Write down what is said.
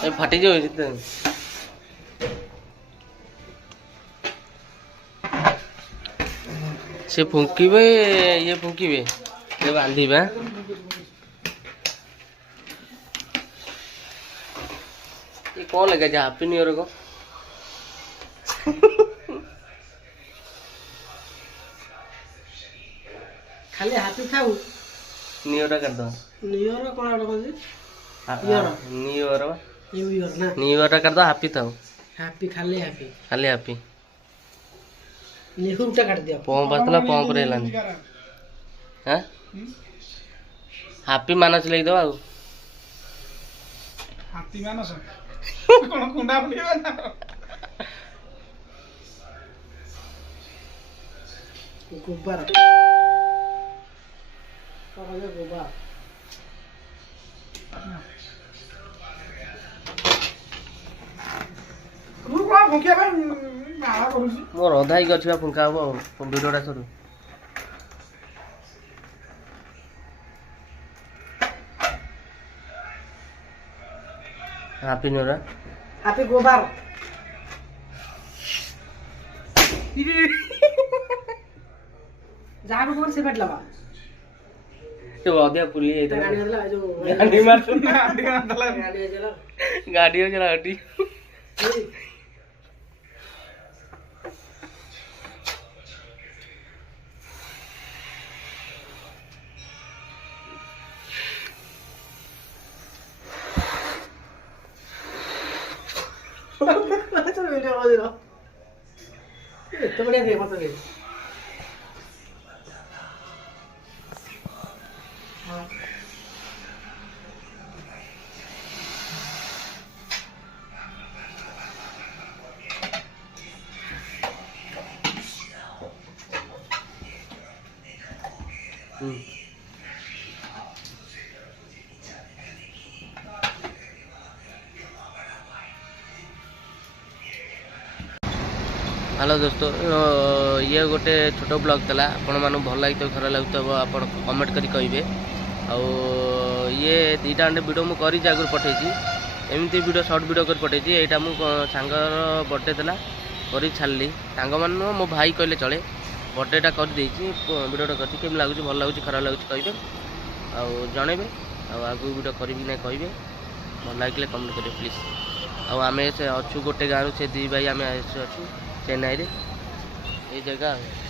ए फाटी जाओ जितने से फुंकीबे ये फुंकीबे ये बांधीबे ये कौन लगा जा हैप्पी न्यू ईयर को खाली हैप्पी थाउ न्यू ईयर कर दो न्यू ईयर कोन आडो कोजी न्यू ईयर ना न्यू ईयर कर दो हैप्पी थाओ हैप्पी खाली हैप्पी निहुरटा काट दिया पंप आसला पंप रे लानी हैं हैप्पी मानस ले दो आउ हाथी मानस कोन कुंडा पड़िबा ना गुब्बारा कौन गुब्बारा तू को भुकिया बे मारा करूसी मोर अधाई गछिया फुंका हबो वीडियोटा सरू हैप्पी न्यू ईयर हैप्पी गुब्बारा जागो कोन से बैठ लगा तो अधे पुली जाई गाड़ी वाला जो गाड़ी मार सुन गाड़ी आंदला गाड़ी चला गाड़ी हो जरा हटी तो वीडियो हो रहा ये तो बढ़िया थे मतलब ये हेलो दोस्तों ये गोटे छोट ब्लॉग था आपण मानू भल लगे खराब लगे आप कमेंट करी कहे आउ ये दुईटा खंडे वीडियो मुझे आगुरी पठेছি एमती वीडियो शॉर्ट वीडियो कर पठेছি एटा मु सांगर बर्थडे था कर छाड़ी सांग मान मो भाई कहले चले बर्थडेटा कर वीडियोटा कर केमी लगुच भल लगुच खराब लगुच कहे आने आगु वीडियो करी ना कहे भल लगे कमेंट करें प्लीज आम से अच्छू गोटे गाँव से दी भाई आम अच्छू चेन्नई रे ये जगह